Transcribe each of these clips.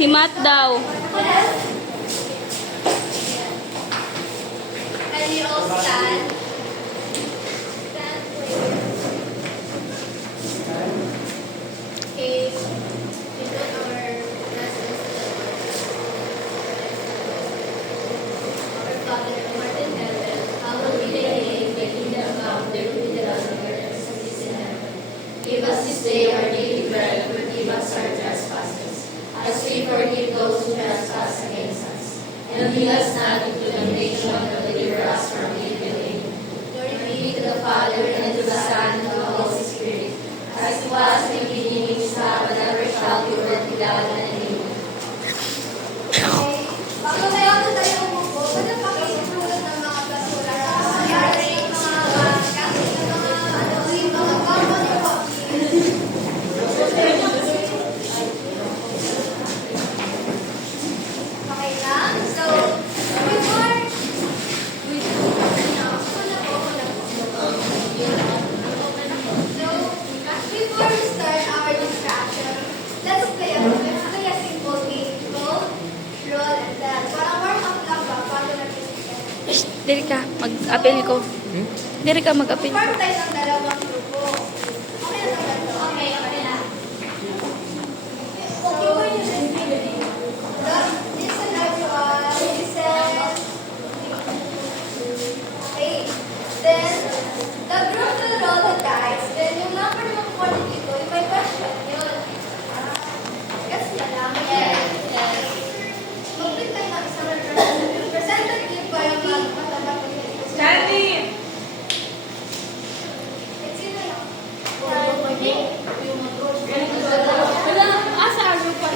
Si Matt daw. And we all stand. Okay. We put our presents to the Lord. Our Father who art in heaven, hallowed be thy name. Thy kingdom come, thy will be done on earth as it is in heaven. Give us this day our daily bread, and forgive us our trespasses, as we forgive those who trespass against us. And lead us not into temptation, but deliver us from evil. Glory be to the Father, and to the Son, and to the Holy Spirit, as it was in the beginning, is now, and ever shall be, world without end. Amen. Bago tayo umupo, pwede pakitulog ng mga basura. Yung mga common copies. Okay na? So, before we start our distraction, let's play a simple game. Roll, and then parang warm up lang ba? Bago natin Shh, diri ka. Mag-apel ko. Diri ka mag-apel ko. Parang tayo ng dalawang grupo. Okay na naman to? Okay na. Listen everyone. Listen. Okay. Then, the group will roll the dice. Then, yung number ng 40 dito, yung may question yun. Yes, na lang. Yes. Mag-click tayo ng isang representative para mag-matabak ko yun. Sandy! Sino yun? Asa ano pa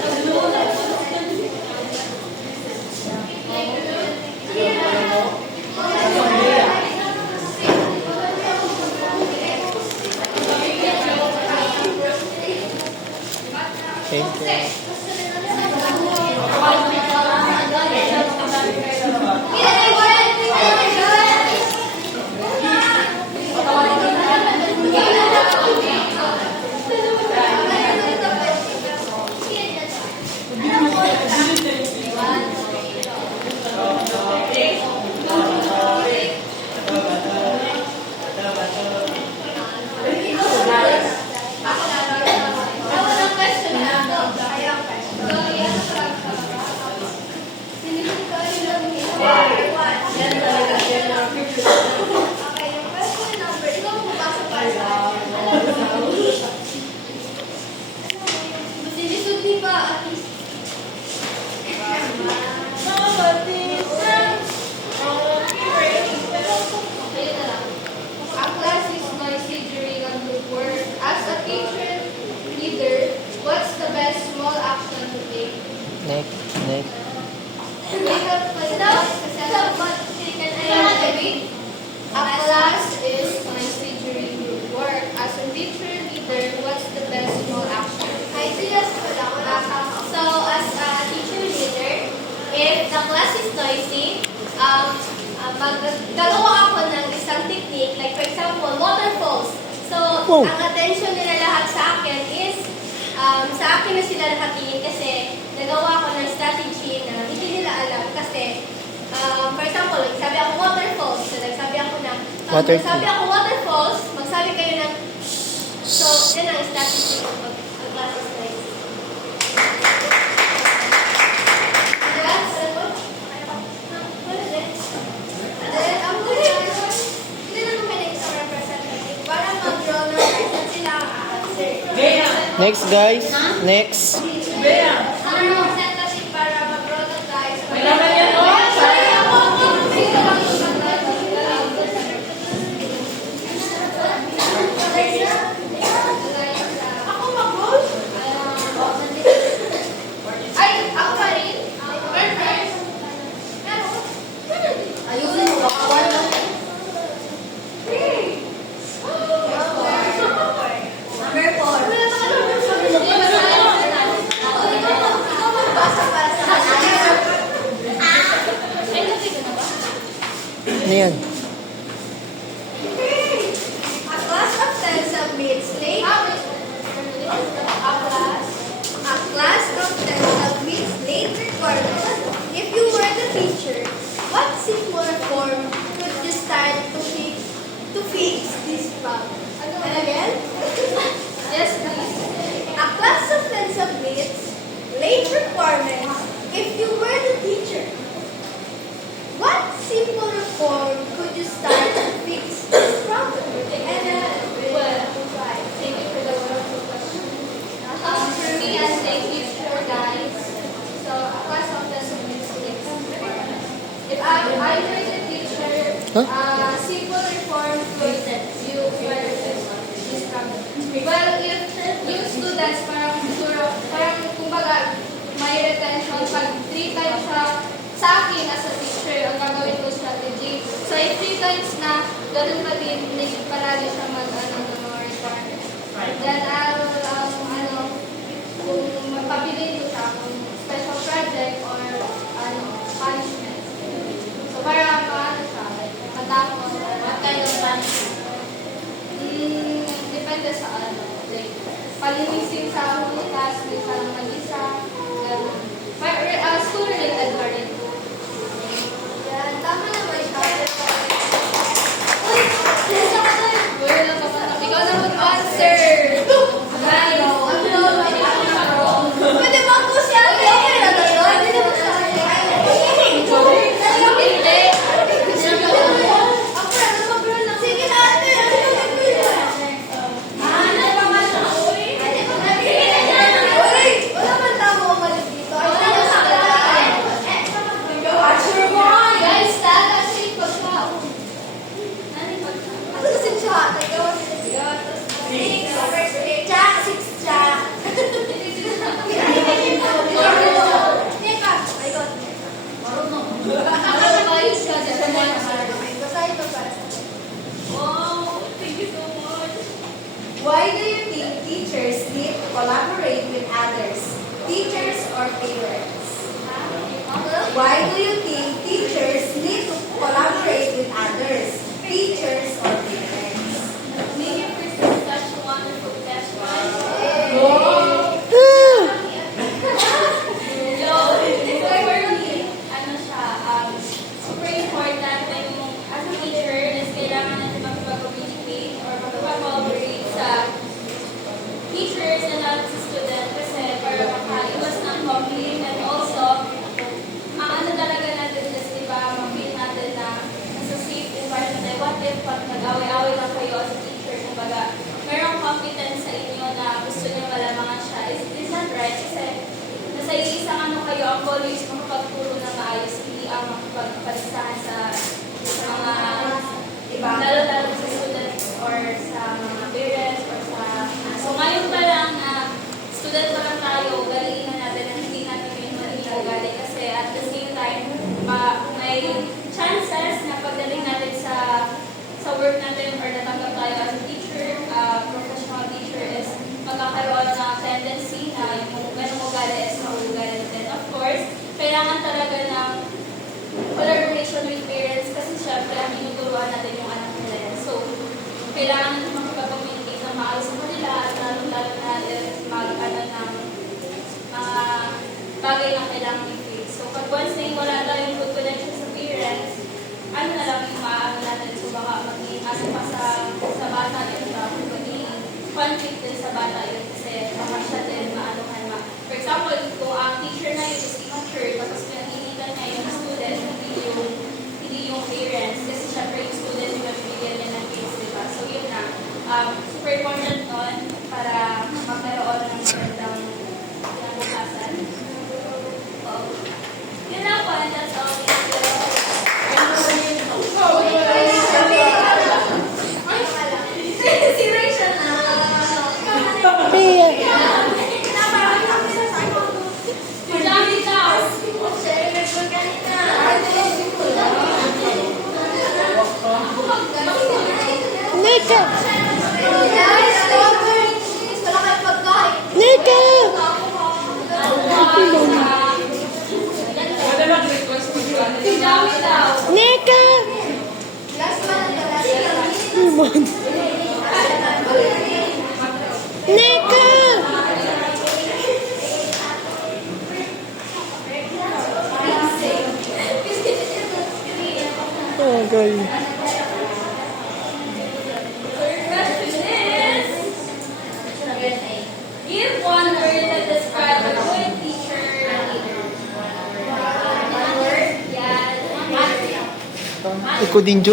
Gagawa ako ng isang technique, like for example, waterfalls. So, ang attention nila lahat sa akin is, sa akin na sila nakatingin kasi nagawa ko ng strategy na hindi nila alam kasi, for example, nagsabi ako waterfalls. So, nagsabi ako na, nagsabi ako waterfalls, magsabi kayo ng so, yan ang strategy ko pag classes na yun. Next guys, next. Ano yan? A class of 10 submits late. A class of 10 submits simple reform could you start to fix this problem? And thank you for the wonderful question. For me, as a teacher, guys, so because of the mistakes, if I were the teacher, simple reform could you this problem. Well, if yung students parang siguro, parang kumbaga, may retention pag 3 times siya sa akin as a teacher, ang gagawin ko strategy. So, if 3 times na, ganun pa din, palagi siya ng mga requirements. Then, kung magpapiliin ko siya kung special project or punishment. So, para siya, matapos, what kind of punishment? Depende sa like, palinisin sa hulitas, may salang mag-isa, gano'n. School-related pa rin. Yan, tama naman siya. Uy! Uy, nakapatap. Ikaw na mag-answer! Pwede ba po siya? Pwede ba siya? Sige na, ate! Why do you think teachers need to collaborate with others, teachers or parents? Why do you think teachers need to collaborate with others, teachers or parents? Thank you for such a wonderful question. Super important na yung as a teacher is kailangan natin makipag-communicate or makipag-collaborate sa teachers and not sa student kasi para makaiwas ng conflict and also ang ano talaga natin is diba ma-feel natin na nasa safe environment. What if pag nag-away-away lang kayo as a teacher, kumbaga merong confidence sa inyo na gusto niyo malamangan siya. Is that right? Kasi nasa isang ano kayo, ang goal is makapagturo na maayos, hindi ang makapagpalisahan sa mga iba, lalo-lalo sa students or sa mga parents or sa so ngayon pa lang na student pa lang tayo, galiin na natin na hindi natin yung magiging ugali kasi at the same time may chances na pagdating natin sa work natin or natanggap tayo as a teacher, professional teacher is magkakaroon ng tendency na yung ganong ugali is mauugali natin. Of course, kailangan talaga ng collaboration with parents kasi syempre ang tinuturuan natin yung anak nila. So, kailangan natin makipag-communicate ng maayos sa kanila at lalo-lalo na mag-ano ng mga bagay na kailangan i-fix. So, pag once na wala tayong good connection sa parents, ano na lang yung maaano natin so baka maging asa pa sa bata yun ba maging conflict din sa bata yun kasi baka siya din maano ka na. For example, kung ang teacher na yun is immature tapos pinag-initan niya yung student, hindi yung parents kasi syempre yung student yung mabibigyan niya ng case, diba? So yun na. Super important nun para magkaroon ng magandang kinabukasan. Yun lang po, and that's all. Thank you. Si Rachel na. Madami daw. Nika! Guys, wala kayong pagkain. Nika! Madami daw. Nika! Last one. Nika! Oh, God. Give one word that describes a good teacher. One word? Yes. Ikaw din, Jo.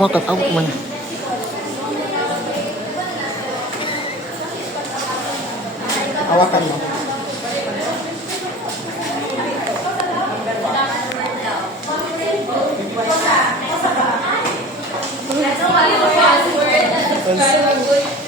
Awak mo na. Hawakan mo. That's a password that describes a good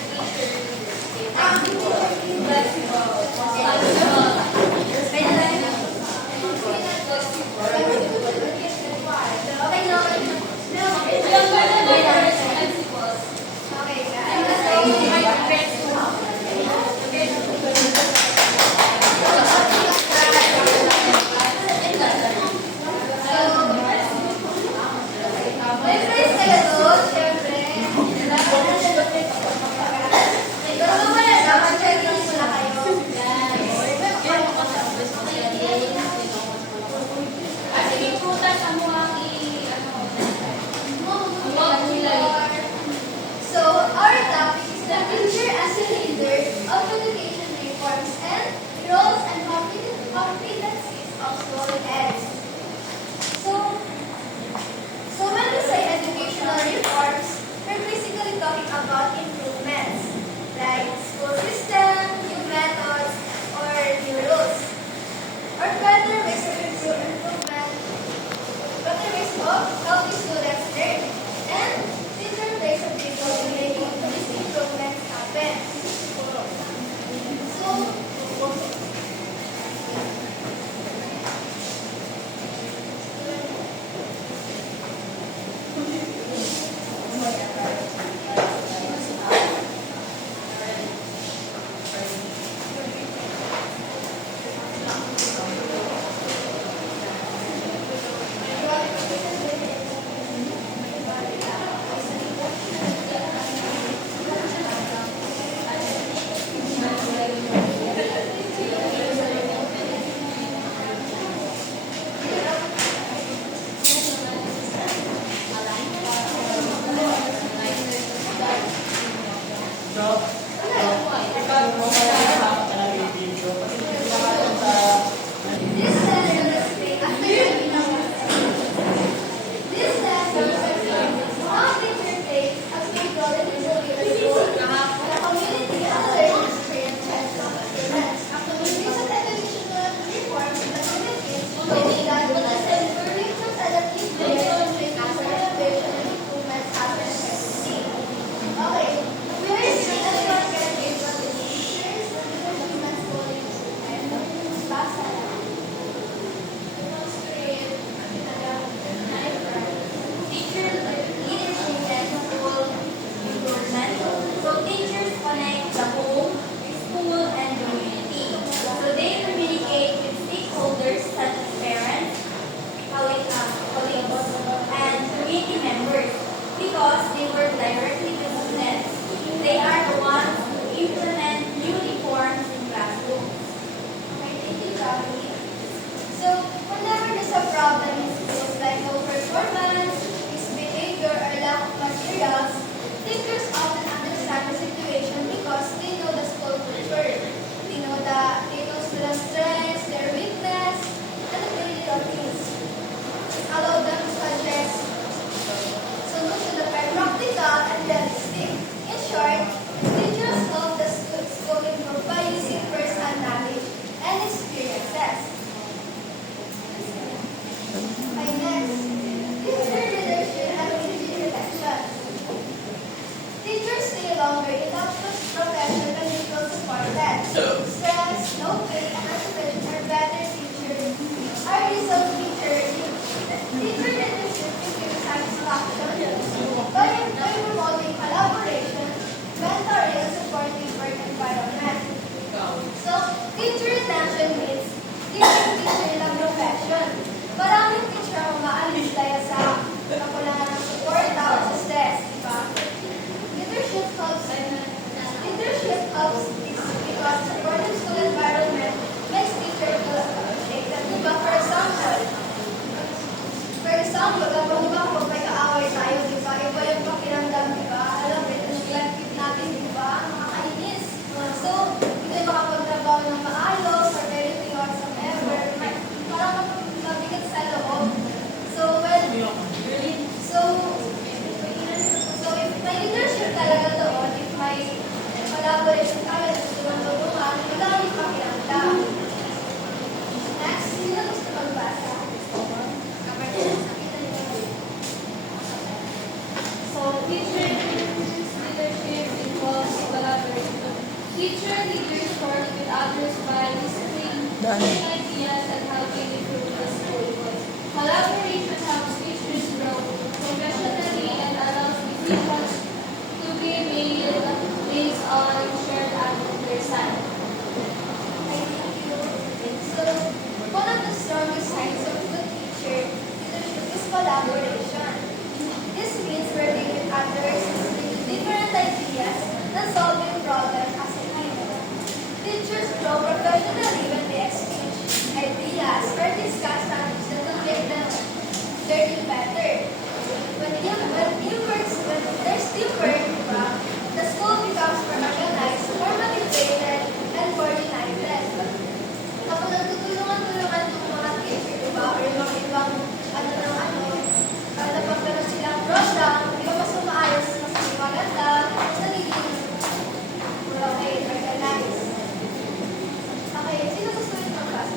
Daan. ideas and helping improve the school. Collaboration helps teachers grow professionally and allows decisions to be made based on shared understanding. I thank you. So, one of the strongest signs of good teacher leadership is collaboration. This means working with others, with different ideas, and solving problems as a team. Teachers grow professionally when they exchange ideas or discuss topics that will make them learning better. When there's teamwork, the school becomes more organized, more motivated, and more united. Kapag nagtutulungan-tulungan yung mga teacher, diba? Or yung mga ibang napagkaroon silang program, di ba mas umaayos, mas maganda, mas nagiging okay, organized. Okay, sino gusto rin mag-basa?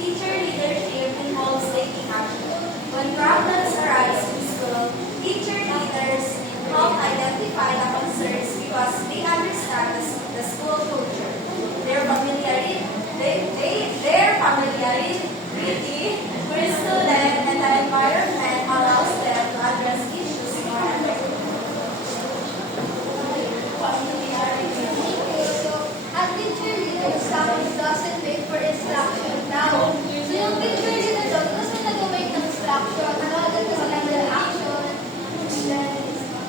Teacher leadership involves taking action. When problems arise in school, teacher leaders help identify the concerns because they understand the school culture. Their familiarity with students and the environment allows them to address issues more effectively. At teacher leader doesn't wait for instruction now. So yung teacher leader doon, kasi nag-wait ng instruction, agad na sila ng action, then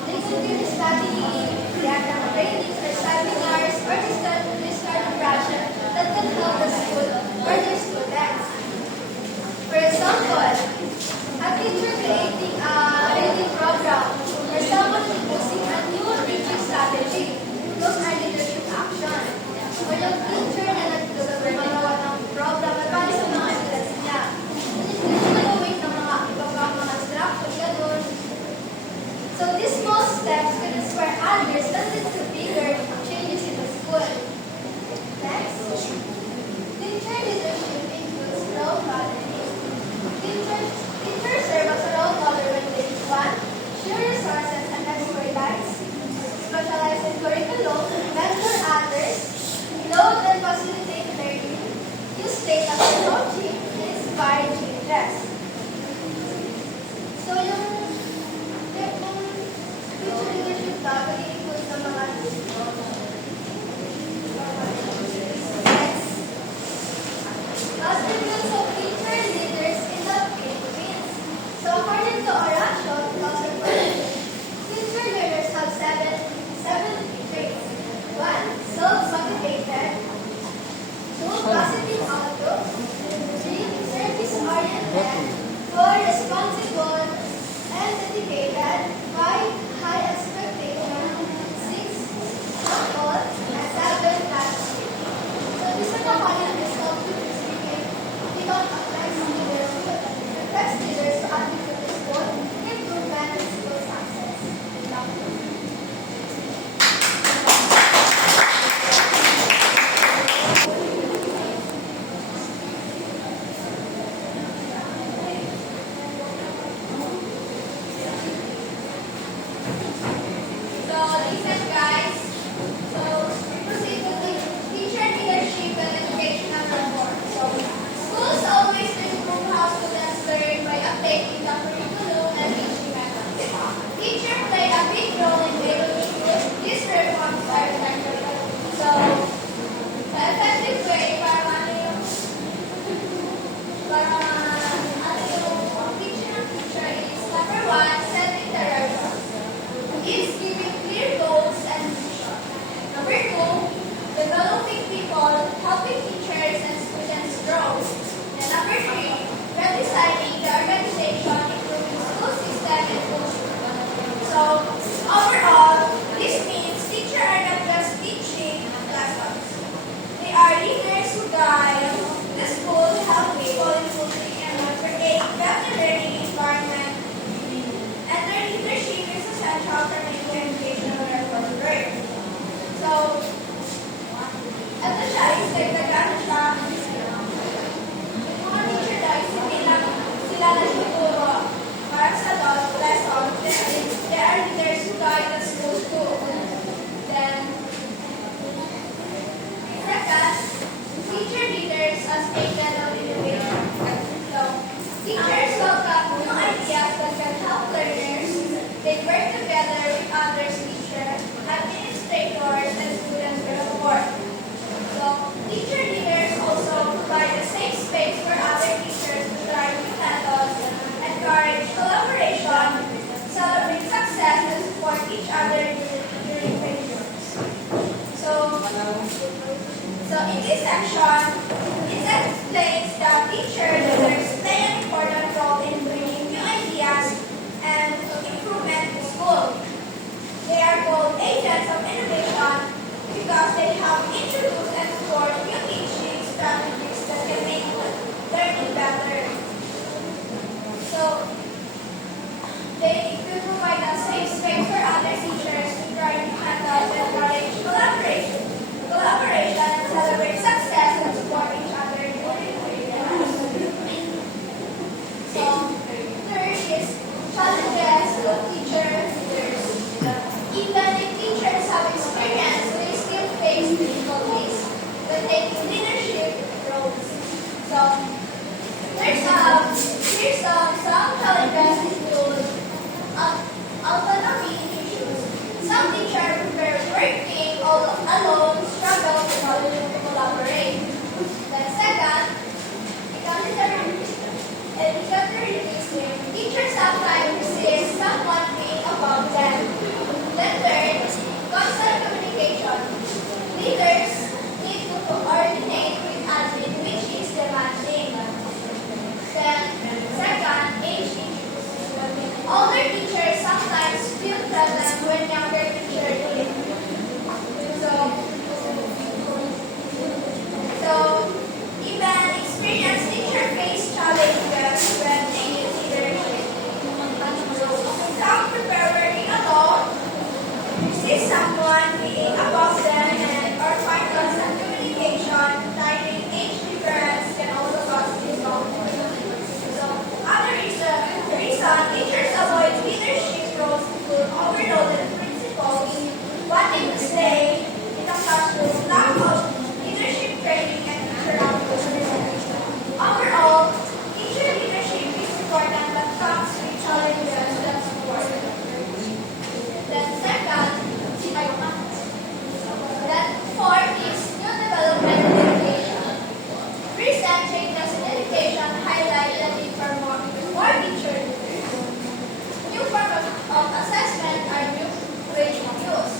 they continue studying, they attend trainings or seminars, or they start a project that can help the school or their students. For example, a teacher creating a reading program or someone imposing a new teaching strategy. Those are leadership action. O yung teacher na nagagawa ng program at para sa mga students niya. Hindi nag-wait ng mga ibang mga instruction, gano'n. So these small steps can inspire others and lead to bigger changes in the school. Next, teacher leadership includes role modeling. Teachers serve as a role model when they want, share resources and expertise, specialize in curriculum, mentor others, load and facilitate learning, use data for coaching, and inspire changes. So yung teacher leadership dapat i-include sa mga attributes of teacher leaders in the Philippines. So according to Horacio 2014, teacher leaders have seven traits. 1. Self-motivated. 2. Positive outlook. 3. Service-oriented. 4. Responsible and dedicated. 5. High expectation. 6. Humble. And 7. Passionate. So these are the qualities of teachers speaking. We don't affect leaders to reflect leaders to attitude to school, improvement and school success. each other during periods. So in this section, it explains that teacher leaders play an important role in bringing new ideas and improvement to school. They are called agents of innovation because they have introduced and support new teaching strategies that can make learning better. So they will provide a safe space for other teachers to try new methods and encourage collaboration and celebrate success and support each other during periods. So third is challenges of teacher leaders. Even if teachers have experience, they still face difficulties when taking leadership roles. So here's some challenges include autonomy issues. Some teachers prefer working all alone, struggle to collaborate. Then second, egalitarianism. Teachers sometimes resist someone being above them. Then third, constant communication. Leaders need to coordinate with admin, which is demanding. Then second, age issues. Older teachers sometimes feel threatened when younger teachers leave. So even experienced teachers face challenges when taking leadership. Some prefer working alone, resist someone being above them, or find constant communication. Timing, age difference can also cause discomfort. So other reason teachers avoid leadership roles include overloaded principals, wanting to stay in the classroom, lack of leadership training, and teacher output. Overall, teacher leadership is important but comes with challenges that support. Then second, then fourth is new development in education. Recent changes in education highlight the need for more teacher leaders. New forms of assessment are new ways of use.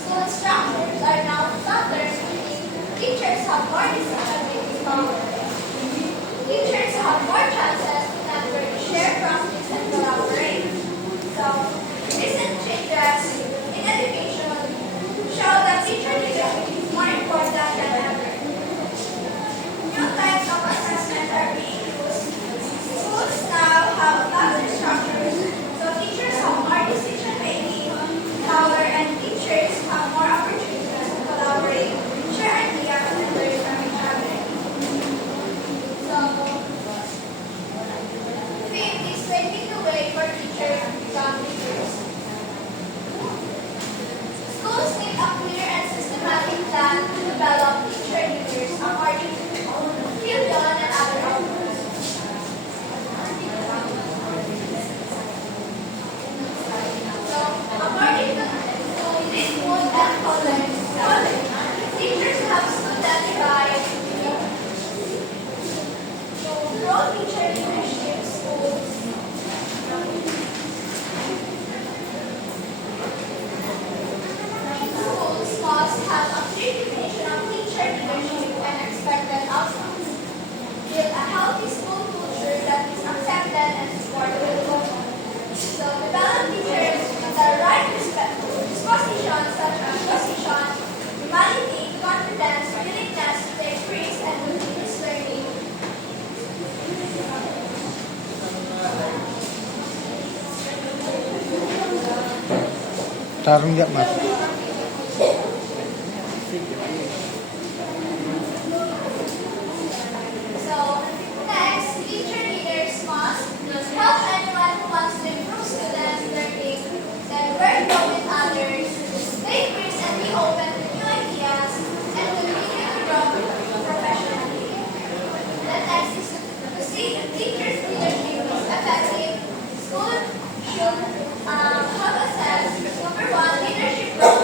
School structures are now flatter, meaning teachers have more decision-making power. Teachers have more chances to network, share practice, and collaborate. So, recent changes in education show that teacher leadership is more important than ever. New types of assessment are being used. Schools now have flatter structures, so teachers have more decision-making power, and teachers have more opportunities to collaborate, share ideas, and learn from each other. So, fifth is paving the way for teachers to become leaders. Schools need a clear and systematic plan to develop teacher leaders according to Killian and other authors. So, according to Linwood and Collins, teachers have stood that divide to grow teacher leadership schools. Schools must have a clear definition of teacher leadership and expected outcomes. Build a healthy school culture that is accepted and supported. So develop teachers with the right dispositions such as position, humanity, confidence, willingness to take risks, and continuous learning. Tarong nggak, Mat? So next, teacher leaders must help anyone who wants to improve students' learning, then work well with others, take risks and be open to new ideas, and continue to grow professionally. The next is to see if teachers' leadership is effective. School should have assessed number one, leadership role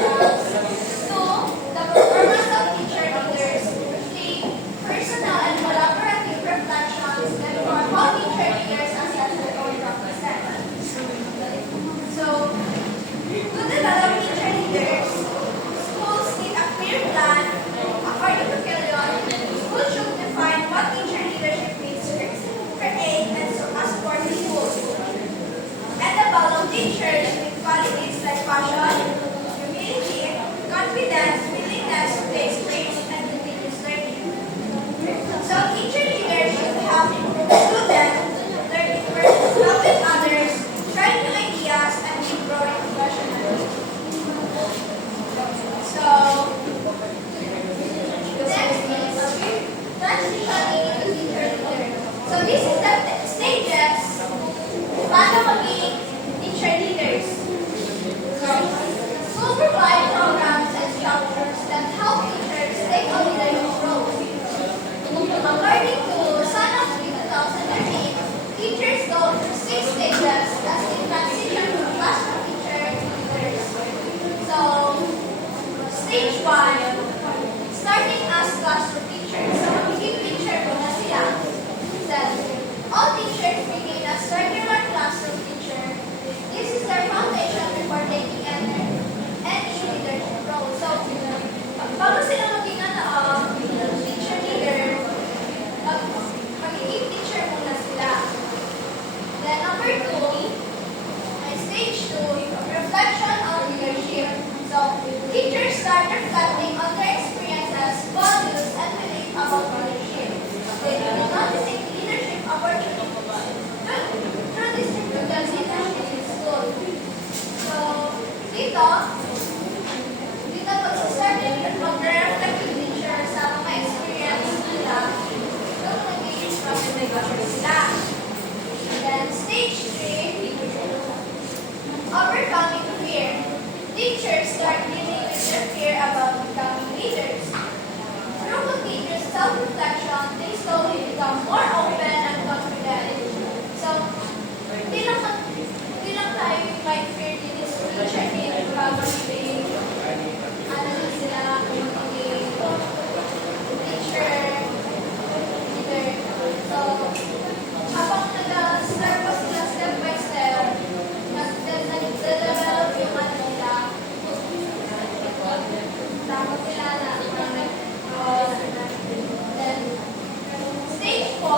overcoming fear, teachers start dealing with their fear about becoming leaders. Through continuous self-reflection, they slowly become more open and confident. So, di lang tayo yung may fear din is teacher din probably ano din sila magiging teacher, leader. So, habang nag-start pa sila step by step, nag-develop yung ano nila, tapos sila na then, stage 4,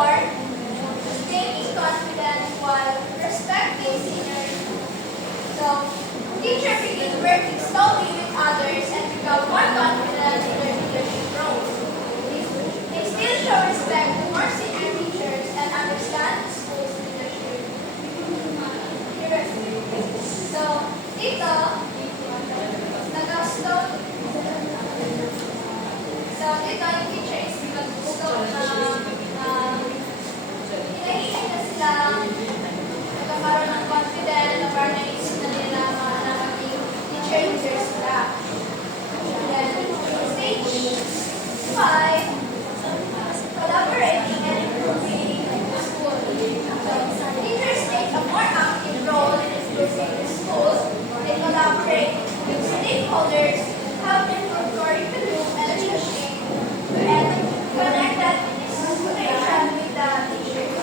staying confident while respecting seniors. So, teacher begin working slowly with others and become more confident in their leadership roles. They still show respect to more senior teachers and understand the school's leadership. So, dito, nag-slow. So, dito yung teacher is nag-slow na hinahiling na sila, nagkakaroon ng confident, na parang naisip na nila na maging teacher leaders sila. Then, stage 5, collaborating and improving the school. So, teachers take a more active role in improving the schools. They collaborate with stakeholders, help improve curriculum and leadership, and connect that inspiration with the teachers.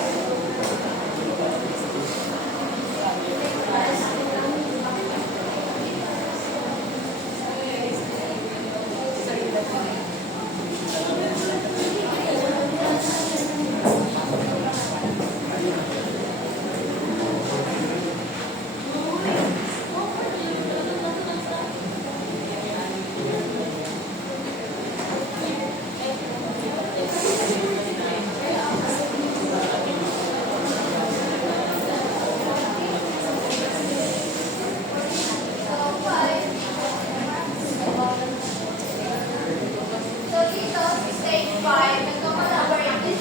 So, dito, stage 5, nagkakalaborate din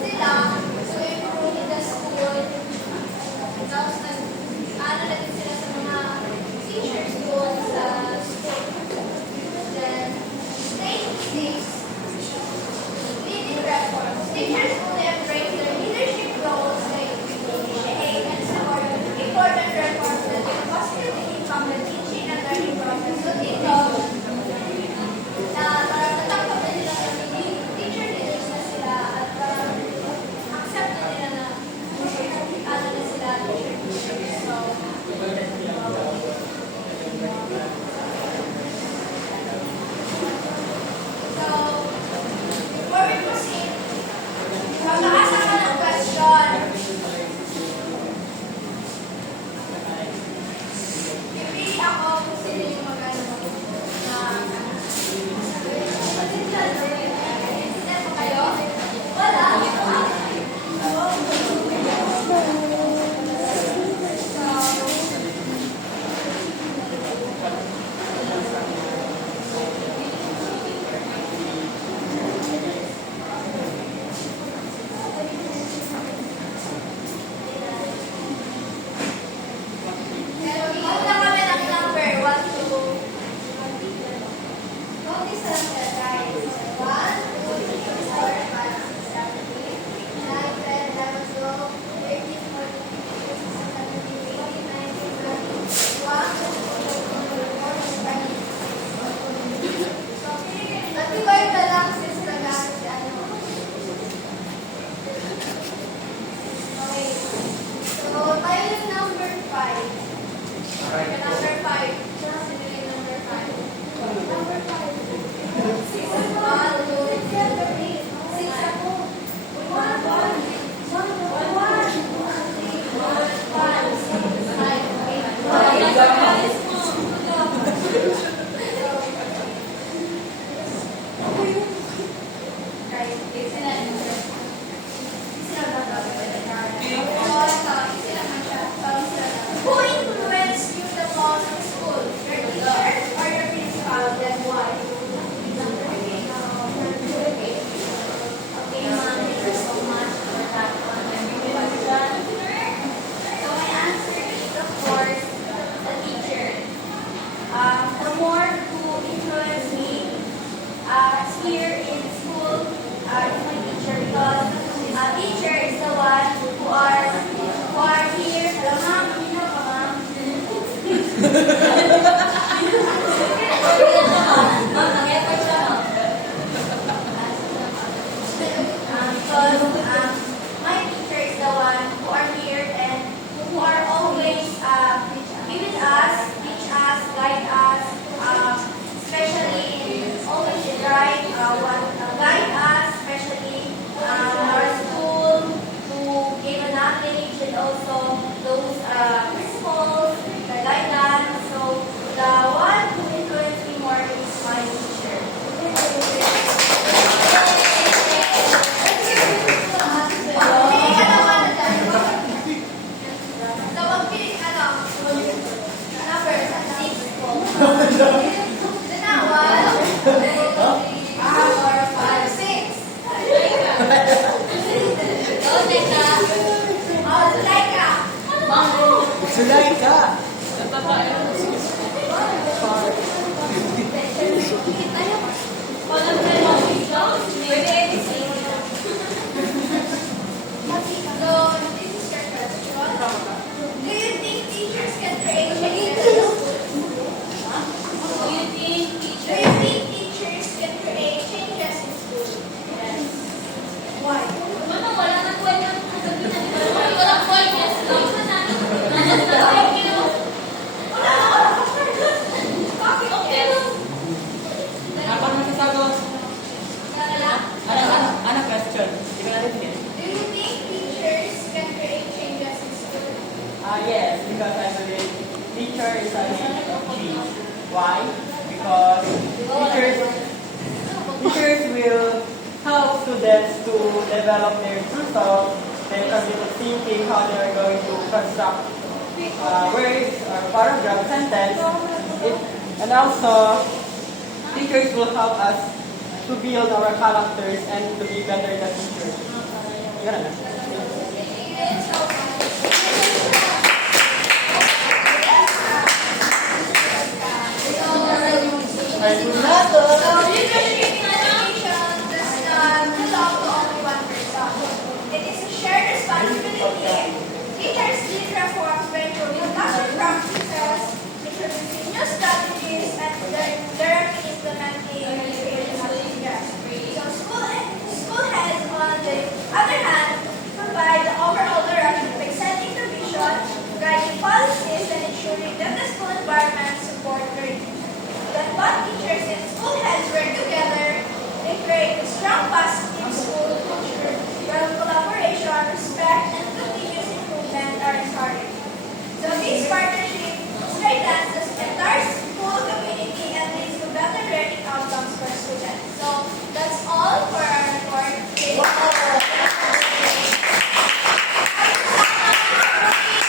sila to improve the school. Tapos, ano na din sila sa mga teachers doon sa school. Then, stage 6, leading reforms. Teachers will embrace their leadership roles like initiate and support important reforms that will positively impact the teaching and learning process. So, dito, natanggap na nila na magiging teacher leaders na sila at accept na nila na ano na sila teacher leaders. So, before we proceed, mag-aasa ka ng question. Pipili ako kung sino yung mag-ano na Zulaika! So, this is your question. Do you think teachers can create changes? Do you think teachers can create changes in school? Yes. Why? Apa masasabi mo? Ano question? Hindi ko natin Do you think teachers can create changes in school? Yes, because I believe teacher is a change. Why? Because teachers will help students to develop their true self, their cognitive thinking, how they are going to construct words or paragraph sentence. And also, teachers will help us to build our characters and to be better in the future. Ganun na. So, leadership in education does not belong to only one person. It is a shared responsibility. Teachers lead reforms by improving classroom practices, introducing new strategies, and directly implementing educational changes. So, school heads, on the other hand, provide the overall direction by setting the vision, guiding policies, and ensuring that the school environment supports learning. When both teachers and school heads work together, they create a strong, positive school culture where collaboration, respect, and continuous improvement are encouraged.